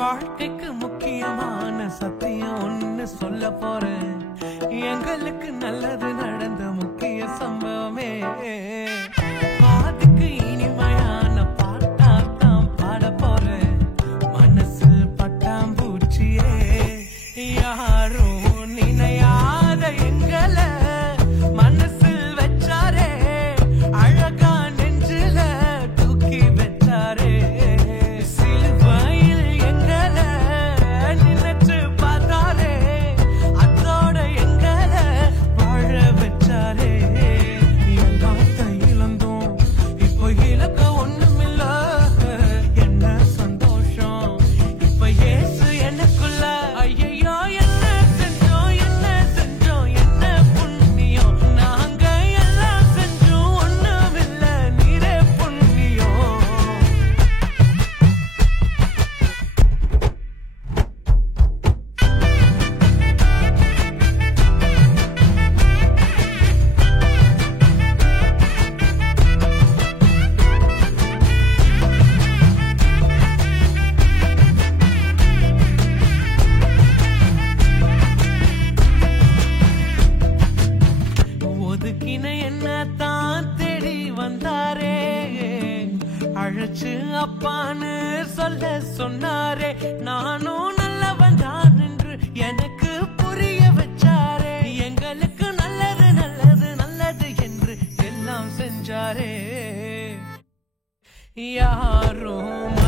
வாழ்க்கைக்கு முக்கியமான சத்தியம் ஒண்ணு சொல்ல போறேன். எங்களுக்கு நல்லது நடந்த முக்கிய சம்பவமே. அதுக்கு இனிமையான பாட்டா தான் பாட போறேன். மனசு பட்டாம்பூச்சியே யாரும் நினையாத எங்களை மனசில் வச்சாரே, அழகா நெஞ்சில தூக்கி வச்சாரே. சிலுவையில் எங்களை நினைச்சு பார்த்தாரே, அதோட எங்களை வாழ வச்சாரே. எல்லாத்த இழந்தோம், இப்போ இழக்க ஒண்ணுமில்ல. என்ன சந்தோஷம் இப்ப இயேசு எனக்குள்ள. ஐயையோ என்ன செஞ்சோம் என்ன செஞ்சோம் என்ன புண்ணியம். நாங்க எல்லாம் செஞ்சோம் ஒண்ணுமில்ல, நீரே புண்ணியம். ஒதுக்கின என்ன தான் தேடி வந்தாரே, அழைச்சு அப்பான்னு சொல்ல சொன்னாரே. நானும் நல்லவன் தான் என்று எனக்கு புரிய வச்சாரே. எங்களுக்கு நல்லது நல்லது நல்லது என்று எல்லாம் செஞ்சாரே. யாரும்